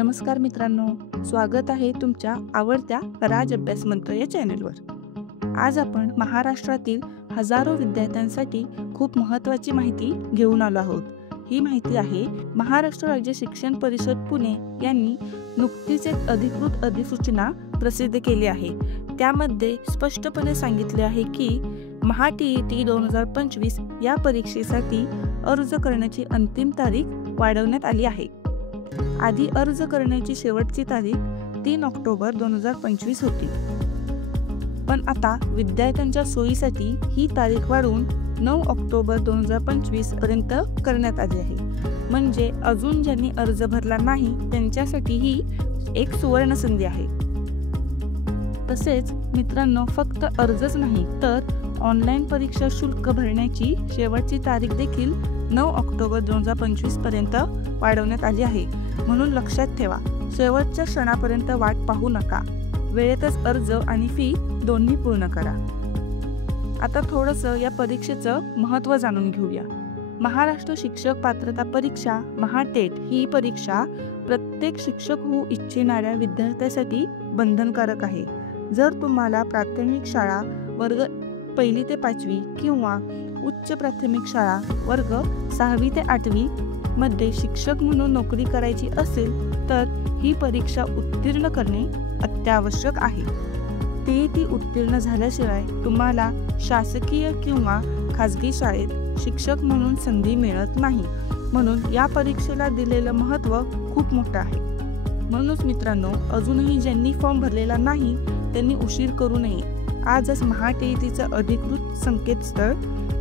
नमस्कार मित्रांनो, स्वागत आहे तुमच्या आवडत्या राज अभ्यास मंत्र या चॅनलवर। आज आपण महाराष्ट्रातील हजारो विद्यार्थ्यांसाठी खूप महत्त्वाची माहिती घेऊन आलो आहोत। ही माहिती आहे महाराष्ट्र राज्य शिक्षण परिषद पुणे यांनी नुकतीच एक अधिकृत अधिसूचना प्रसिद्ध केली आहे। त्यामध्ये स्पष्टपणे सांगितले आहे की महा-टी-ई-टी 2025 या परीक्षेसाठी अर्ज करण्याची अंतिम तारीख वाढवण्यात आली आहे। आधी अर्ज करण्याची शेवटची तारीख 3 ऑक्टोबर 2025 होती, पण आता विद्यार्थ्यांच्या सोयीसाठी ही तारीख वाढवून 9 ऑक्टोबर 2025 पर्यंत करण्यात आली आहे। म्हणजे अजून ज्यांनी अर्ज भरला नाही त्यांच्यासाठी ही एक सुवर्ण संधी आहे। तसेच मित्रांनो, फक्त अर्जच नाही तर ऑनलाईन परीक्षा शुल्क भरण्याची शेवटची तारीख देखील 9 ऑक्टोबर 2025 पर्यंत वाढवण्यात आली आहे। म्हणून लक्षात ठेवा, शेवटच्या क्षणापर्यंत वाट पाहू नका, वेळेतच अर्ज आणि फी दोन्ही पूर्ण करा। आता थोडंसं या परीक्षेचं महत्त्व जाणून घेऊया। महाराष्ट्र शिक्षक पात्रता परीक्षा महा-टेट ही परीक्षा प्रत्येक शिक्षक होऊ इच्छिणाऱ्या विद्यार्थ्यासाठी बंधनकारक आहे। जर तुम्हाला प्राथमिक शाळा वर्ग 1 ते 5वी किंवा उच्च प्राथमिक शाळा वर्ग 6वी ते 8वी मध्ये शिक्षक म्हणून नोकरी करायची असेल तर ही परीक्षा उत्तीर्ण करणे अत्यावश्यक आहे। टी-ई-टी उत्तीर्ण झाल्याशिवाय तुम्हाला शासकीय किंवा खाजगी शाळेत शिक्षक म्हणून संधी मिळत नाही। म्हणून या परीक्षेला दिलेलं महत्त्व खूप मोठं आहे। म्हणूनच मित्रांनो, अजूनही ज्यांनी फॉर्म भरलेला नाही त्यांनी उशीर करू नये। आजच महा-टी-ई-टीचं अधिकृत संकेतस्थळ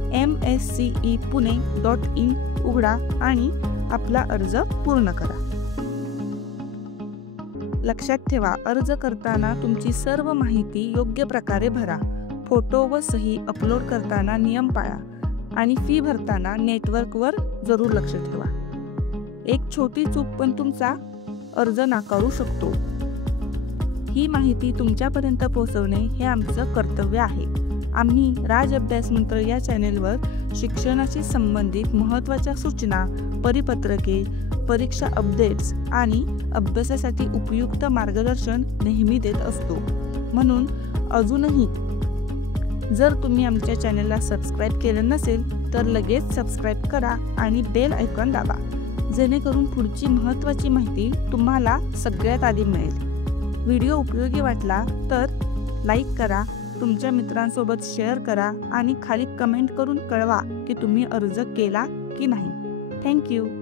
mscepune.in उघडा आणि आपला अर्ज पूर्ण करा। लक्षात ठेवा, अर्ज करताना तुमची सर्व माहिती योग्य प्रकारे भरा, फोटो व सही अपलोड करताना नियम पाळा आणि फी भरताना नेटवर्कवर जरूर लक्ष ठेवा। एक छोटी चूक पण तुमचा अर्ज नाकारू शकतो। ही माहिती तुमच्यापर्यंत पोहोचवणे हे आमचं कर्तव्य आहे। आम्ही राज अभ्यास मंत्र या चॅनेलवर शिक्षणाशी संबंधित महत्त्वाच्या सूचना, परिपत्रके, परीक्षा अपडेट्स आणि अभ्यासासाठी उपयुक्त मार्गदर्शन नेहमी देत असतो। म्हणून अजूनही जर तुम्ही आमच्या चॅनेलला सबस्क्राईब केलं नसेल तर लगेच सबस्क्राईब करा आणि बेल आयकॉन दाबा, जेणेकरून पुढची महत्त्वाची माहिती तुम्हाला सगळ्यात आधी मिळेल। व्हिडिओ उपयोगी वाटला तर लाईक करा, तुमच्या मित्रांसोबत शेअर करा आणि खाली कमेंट करून कळवा की तुम्ही अर्ज केला की नाही। थँक्यू।